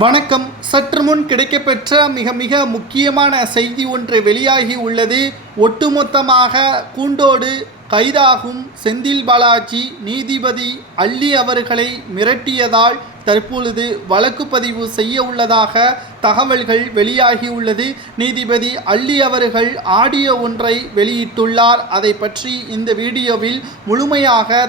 வணக்கம். சற்று முன் கிடைக்கப்பெற்ற மிக முக்கியமான செய்தி ஒன்று வெளியாகி உள்ளது. ஒட்டுமொத்தமாக கூண்டோடு கைதாகும் செந்தில் பாலாஜி நீதிபதி அள்ளி அவர்களை மிரட்டியதால் தற்பொழுது வழக்கு பதிவு செய்ய உள்ளதாக தகவல்கள் வெளியாகியுள்ளது. நீதிபதி அள்ளி அவர்கள் ஆடியோ ஒன்றை வெளியிட்டுள்ளார். அதை பற்றி இந்த வீடியோவில் முழுமையாக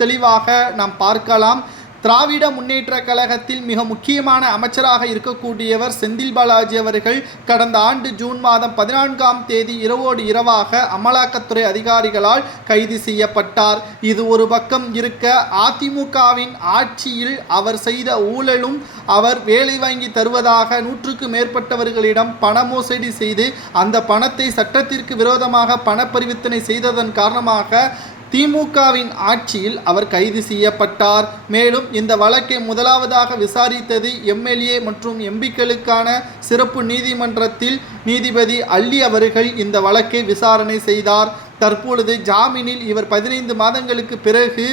தெளிவாக நாம் பார்க்கலாம். திராவிட முன்னேற்ற கழகத்தில் மிக முக்கியமான அமைச்சராக இருக்கக்கூடியவர் செந்தில் பாலாஜி அவர்கள் கடந்த ஆண்டு ஜூன் மாதம் 14ஆம் தேதி இரவோடு இரவாக அமலாக்கத்துறை அதிகாரிகளால் கைது செய்யப்பட்டார். இது ஒரு பக்கம் இருக்க, அதிமுகவின் ஆட்சியில் அவர் செய்த ஊழலும், அவர் வேலை வாங்கி தருவதாக 100க்கும் மேற்பட்டவர்களிடம் பண மோசடி செய்து அந்த பணத்தை சட்டத்திற்கு விரோதமாக பணப்பரிவர்த்தனை செய்ததன் காரணமாக திமுகவின் ஆட்சியில் அவர் கைது செய்யப்பட்டார். மேலும் இந்த வழக்கை முதலாவதாக விசாரித்தது எம்எல்ஏ மற்றும் எம்பிக்களுக்கான சிறப்பு நீதிமன்றத்தில் நீதிபதி அள்ளி அவர்கள் இந்த வழக்கை விசாரணை செய்தார். தற்பொழுது ஜாமீனில் இவர் 15 மாதங்களுக்கு பிறகு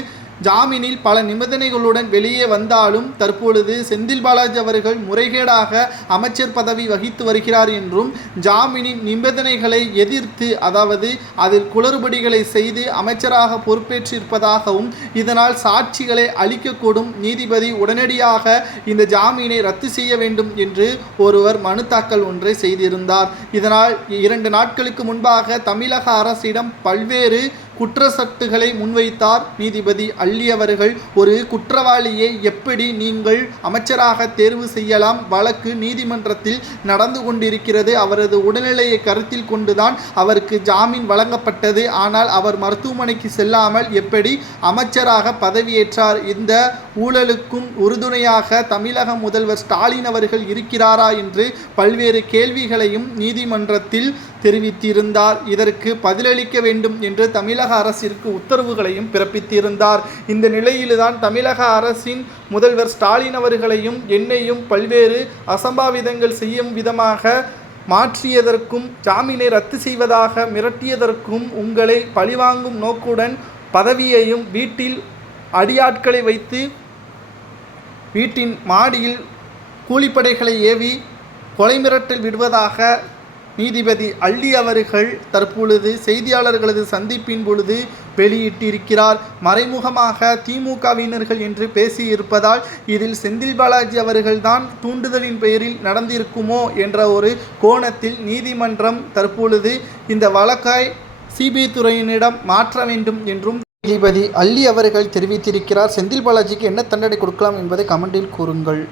ஜாமீனில் பல நிபந்தனைகளுடன் வெளியே வந்தாலும் தற்பொழுது செந்தில் பாலாஜி அவர்கள் முறைகேடாக அமைச்சர் பதவி வகித்து வருகிறார் என்றும், ஜாமீனின் நிபந்தனைகளை எதிர்த்து, அதாவது அதில் குளறுபடிகளை செய்து அமைச்சராக பொறுப்பேற்றிருப்பதாகவும், இதனால் சாட்சிகளை அளிக்கக்கூடும், நீதிபதி உடனடியாக இந்த ஜாமீனை ரத்து செய்ய வேண்டும் என்று ஒருவர் மனு தாக்கல் ஒன்றை செய்திருந்தார். இதனால் 2 நாட்களுக்கு முன்பாக தமிழக அரசிடம் பல்வேறு குற்றச்சாட்டுகளை முன்வைத்தார் நீதிபதி அள்ளி அவர்கள். ஒரு குற்றவாளியை எப்படி நீங்கள் அமைச்சராக தேர்வு செய்யலாம்? வழக்கு நீதிமன்றத்தில் நடந்து கொண்டிருக்கிறது. அவரது உடல்நிலையை கருத்தில் கொண்டுதான் அவருக்கு ஜாமீன் வழங்கப்பட்டது. ஆனால் அவர் மருத்துவமனைக்கு செல்லாமல் எப்படி அமைச்சராக பதவியேற்றார்? இந்த ஊழலுக்கும் உறுதுணையாக தமிழக முதல்வர் ஸ்டாலின் அவர்கள் இருக்கிறாரா என்று பல்வேறு கேள்விகளையும் நீதிமன்றத்தில் தெரிவித்திருந்தார். இதற்கு பதிலளிக்க வேண்டும் என்று தமிழக அரசிற்கு உத்தரவுகளையும் பிறப்பித்திருந்தார். இந்த நிலையில்தான் தமிழக அரசின் முதல்வர் ஸ்டாலின் அவர்களையும் என்னையும் பல்வேறு அசம்பாவிதங்கள் செய்யும் விதமாக மாற்றியதற்கும், ஜாமீனை ரத்து செய்வதாக மிரட்டியதற்கும், உங்களை பழிவாங்கும் நோக்குடன் பதவியையும் வீட்டில் அடியாட்களை வைத்து வீட்டின் மாடியில் கூலிப்படைகளை ஏவி கொலை மிரட்டல் விடுவதாக நீதிபதி அள்ளி அவர்கள் தற்பொழுது செய்தியாளர்களது சந்திப்பின் பொழுது வெளியிட்டிருக்கிறார். மறைமுகமாக திமுகவினர்கள் என்று பேசியிருப்பதால் இதில் செந்தில் பாலாஜி அவர்கள்தான் தூண்டுதலின் பெயரில் நடந்திருக்குமோ என்ற ஒரு கோணத்தில் நீதிமன்றம் தற்பொழுது இந்த வழக்கை சிபிஐ துறையினரிடம் மாற்ற வேண்டும் என்றும் நீதிபதி அள்ளி அவர்கள் தெரிவித்திருக்கிறார். செந்தில் பாலாஜிக்கு என்ன தண்டனை கொடுக்கலாம் என்பதை கமெண்டில் கூறுங்கள்.